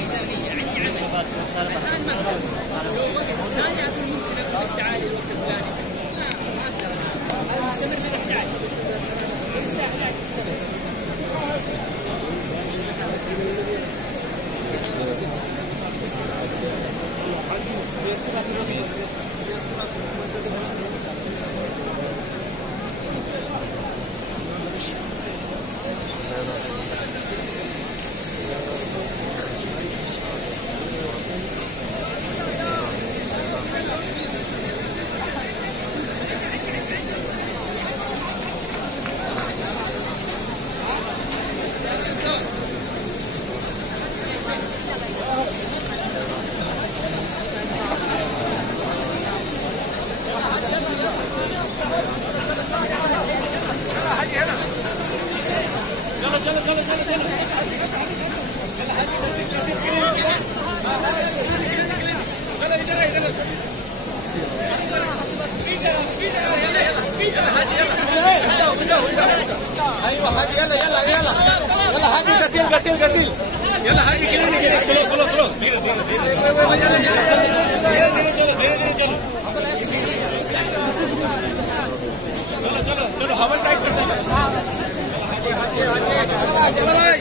ميزانيه عندي عمل الان ما لو وقت ثاني اقول ممكن اقول لك تعالي الوقت الفلاني ما اقدر استمر من 11 من الساعه 11 ايوه هادي يلا يلا يلا يلا هادي غسيل غسيل غسيل يلا هادي كده سلو سلو سلو धीरे धीरे धीरे चलो धीरे धीरे चलो चलो चलो चलो हवा टाइट कर दो चलो भाई